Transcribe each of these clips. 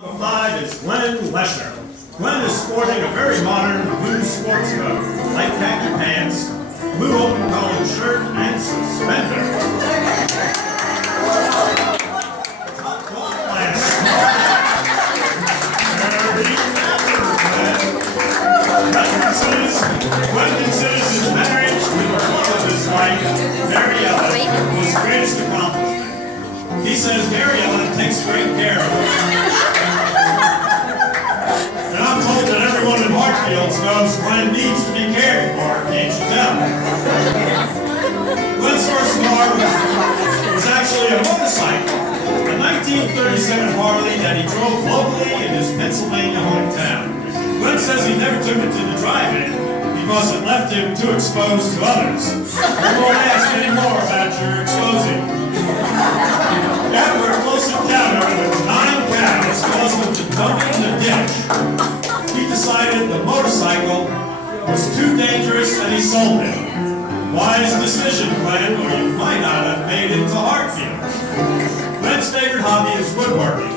Number 5 is Glenn Lesher. Glenn is sporting a very modern blue sports coat, light khaki pants, blue open collared shirt, and suspenders. Top class. Glenn considers his marriage with the love of his wife, Mary Ellen, his greatest accomplishment. He says Mary Ellen takes great care of him. And I'm told that everyone in Heartfields knows Glenn needs to be cared for, can't you tell? Glenn's first car was actually a motorcycle, a 1937 Harley that he drove locally in his Pennsylvania hometown. Glenn says he never took it to the drive-in because it left him too exposed to others. We won't ask any more about your exposing. After a close encounter with 9 cows caused him to dump in the ditch, he decided the motorcycle was too dangerous and he sold it. Wise decision, Glenn, or you might not have made it to Heartfields. Glenn's favorite hobby is woodworking.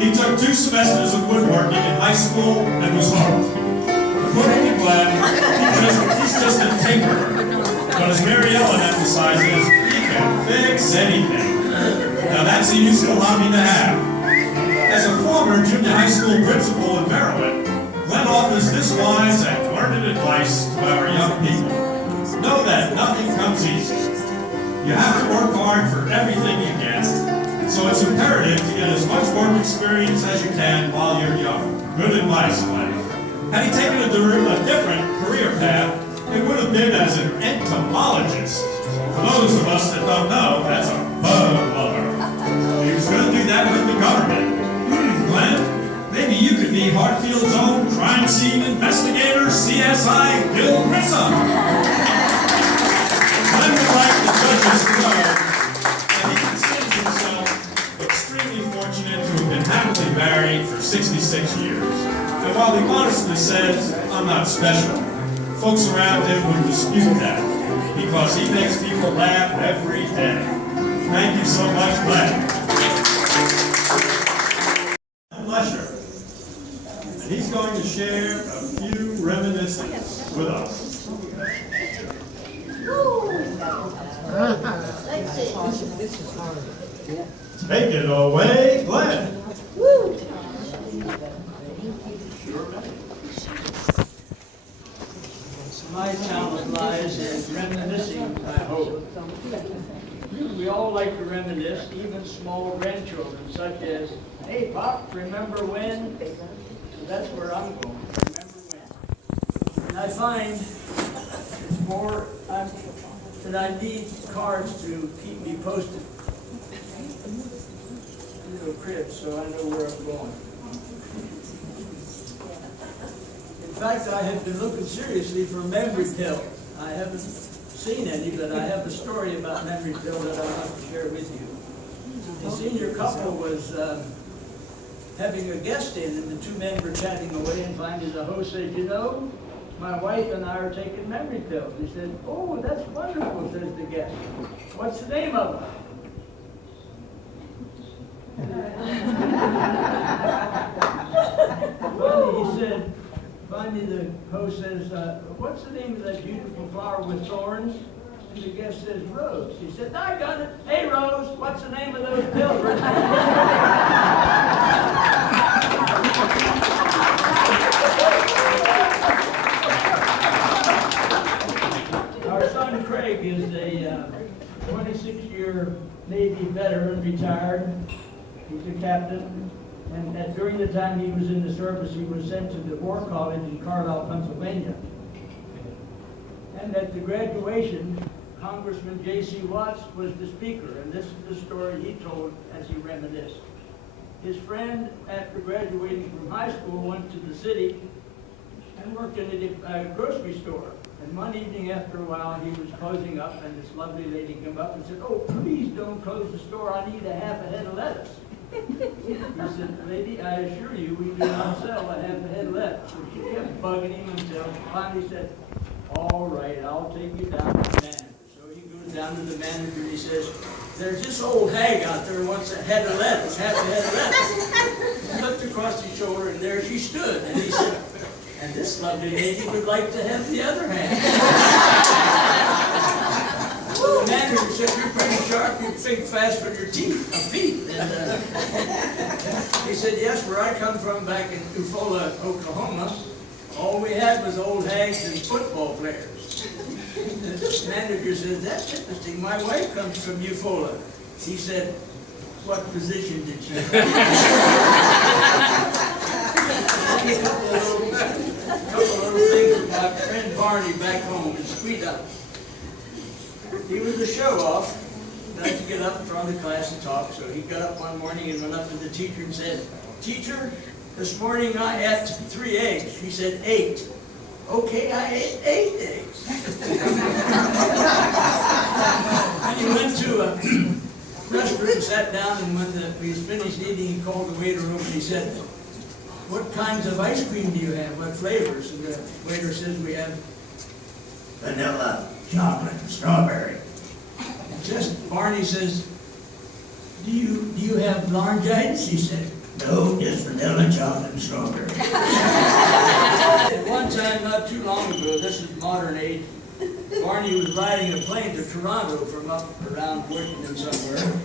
He took 2 semesters of woodworking in high school and was hooked. According to Glenn, he's just a tinkerer. But as Mary Ellen emphasizes, he can fix anything. Now that's a useful hobby to have. As a former junior high school principal in Maryland, Glenn offers this wise and learned advice to our young people. Know that nothing comes easy. You have to work hard for everything you get. So it's imperative to get as much work experience as you can while you're young. Good advice, Glenn. Had he taken a different career path, it would have been as an entomologist. For those of us that don't know, that's a bug lover. He was going to do that with the government. Glenn, maybe you could be Heartfield's own crime scene investigator, CSI Bill Grissom. Glenn would like the judges to know that he considers himself extremely fortunate to have been happily married for 66 years. And while he honestly says, I'm not special, folks around him would dispute that, because he makes people laugh every day. Thank you so much, Glenn. Lesher. And he's going to share a few reminiscences with us. Take it away, Glenn. My talent lies in reminiscing, I hope. We all like to reminisce, even small grandchildren, such as, hey, Pop, remember when? So that's where I'm going, remember when. And I find it's more that I need cards to keep me posted. Little cribs, so I know where I'm going. In fact, I have been looking seriously for memory pills. I haven't seen any, but I have a story about memory pill that I want to share with you. A senior couple was having a guest in, and the 2 men were chatting away, and finally the host said, you know, my wife and I are taking memory pills. He said, oh, that's wonderful, says the guest. What's the name of them? Well, he said, finally the host says, what's the name of that beautiful flower with thorns? And the guest says, Rose. He said, I got it. Hey, Rose, what's the name of those pills? Our son Craig is a 26-year Navy veteran, retired. He's a captain. And during the time he was in the service, he was sent to the War College in Carlisle, Pennsylvania. And at the graduation, Congressman J.C. Watts was the speaker, and this is the story he told as he reminisced. His friend, after graduating from high school, went to the city and worked in a grocery store. And one evening after a while, he was closing up, and this lovely lady came up and said, oh, please don't close the store. I need a half a head of lettuce. He said, lady, I assure you, we do not sell a half a head of lettuce. So she kept bugging him until finally said, all right, I'll take you down to the manager. So he goes down to the manager and he says, there's this old hag out there who wants a head of lettuce, half a head of lettuce. He looked across across his shoulder, and there she stood. And he said, and this lovely lady would like to have the other hand. The manager said, you're pretty sharp, you think fast with your feet. And he said, yes, where I come from back in Eufaula, Oklahoma, all we had was old hags and football players. And this manager said, that's interesting, my wife comes from Eufaula. He said, what position did she play? A couple little things about friend Barney back home in Squeedup. He was a show-off, liked to get up in front of the class and talk, so he got up one morning and went up to the teacher and said, Teacher, this morning I ate 3 eggs. She said, 8. Okay, I ate 8 eggs. And he went to a restaurant, sat down, and when he was finished eating, he called the waiter over and he said, what kinds of ice cream do you have? What flavors? And the waiter says, we have vanilla, chocolate, and strawberry. And just Barney says, do you have laryngitis? He said, no, just vanilla, chocolate, and strawberry. At one time, not too long ago, this is modern age, Barney was riding a plane to Toronto from up around Washington somewhere.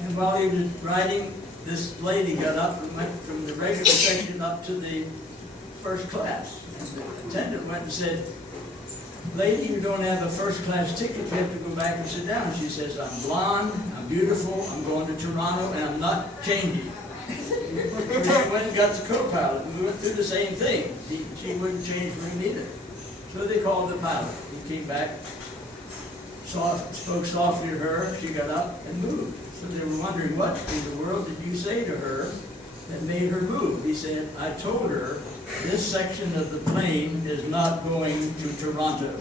And while he was riding, this lady got up and went from the regular section up to the first class. And the attendant went and said, lady, you don't have a first class ticket, you have to go back and sit down. She says, I'm blonde, I'm beautiful, I'm going to Toronto, and I'm not changing. She went and got the co-pilot, and we went through the same thing. She wouldn't change for him either. So they called the pilot. He came back, spoke softly to her, she got up and moved. So they were wondering, what in the world did you say to her that made her move? He said, I told her this section of the plane is not going to Toronto.